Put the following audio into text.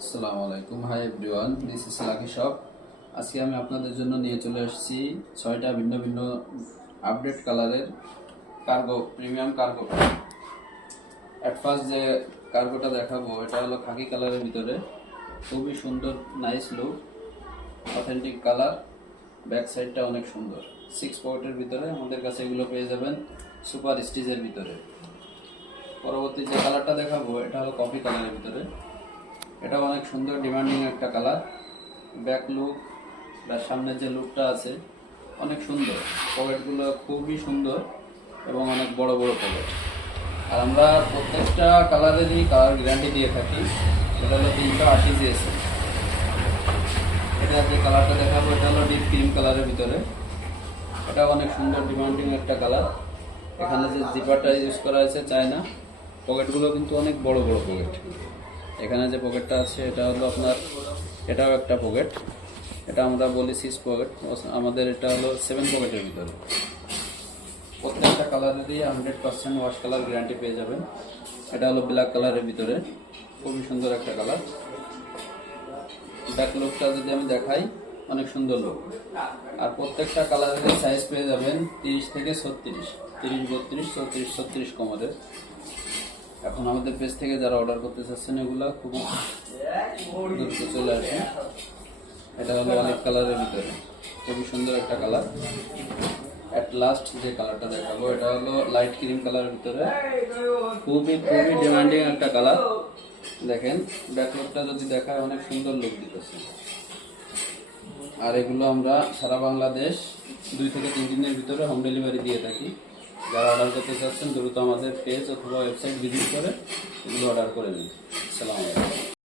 আসসালামু আলাইকুম। Hi everyone, this is lucky shop. আজকে আমি আপনাদের জন্য নিয়ে চলে এসেছি 6টা ভিন্ন ভিন্ন আপডেট কালারের cargo, premium cargo. At first যে কার্গোটা দেখাবো এটা হলো খাকি কালারের ভিতরে, খুবই সুন্দর, nice look, authentic colour. Back সাইডটা অনেক সুন্দর, 6 পকেটের ভিতরে। আমাদের কাছে এগুলো পেয়ে যাবেন সুপার স্টিচের ভিতরে। পরবর্তী যে কালারটা দেখাবো এটা হলো কফি কালারের ভিতরে। এটা অনেক সুন্দর, ডিমান্ডিং একটা কালার। ব্যাক লুক বা সামনের যে লুকটা আছে অনেক সুন্দর, পকেটগুলো খুবই সুন্দর এবং অনেক বড় বড় পকেট। আর আমরা প্রত্যেকটা কালারেরই কালার গ্যারান্টি দিয়ে থাকি। এটা হলো 380 জিএসএম। এটা যে কালারটা দেখাবো এটা হলো ডিপ ক্রিম কালারের ভিতরে। এটা অনেক সুন্দর, ডিমান্ডিং একটা কালার। এখানে যে জিপারটা ইউজ করা হয়েছে চায়না, পকেটগুলো কিন্তু অনেক বড় বড় পকেট। এখানে যে পকেটটা আছে এটা হলো আপনার, এটাও একটা পকেট। এটা আমরা বলি 6 পকেট, আমাদের এটা হলো 7 পকেটের ভিতরে। প্রত্যেকটা কালারেরই 100% ওয়াশ কালার গ্যারান্টি পেয়ে যাবেন। এটা হলো ব্ল্যাক কালারের ভিতরে, খুবই সুন্দর একটা কালার। ব্যাক লুকটা যদি আমি দেখাই, অনেক সুন্দর লুক। আর প্রত্যেকটা কালারের সাইজ পেয়ে যাবেন 30 থেকে 36, 30, 32, 34, 36 কোমরের। এখন আমাদের পেজ থেকে যারা অর্ডার করতে চাচ্ছেন এগুলা খুবই দ্রুত চলে আসে। এটা হলো অলিভ কালারের ভিতরে, খুবই সুন্দর একটা কালার। অ্যাট লাস্ট যে কালারটা দেখাবো এটা হলো লাইট ক্রিম কালারের ভিতরে, খুবই খুবই ডিমান্ডিং একটা কালার। দেখেন ব্যাকলুকটা যদি দেখায়, অনেক সুন্দর লুক দিতেছে। আর এগুলো আমরা সারা বাংলাদেশ 2 থেকে 3 দিনের ভিতরে হোম ডেলিভারি দিয়ে থাকি। যারা অর্ডার করতে চাচ্ছেন দ্রুত আমাদের পেজ অথবা ওয়েবসাইট ভিজিট করে এগুলো অর্ডার করে নিন। আসসালামু আলাইকুম।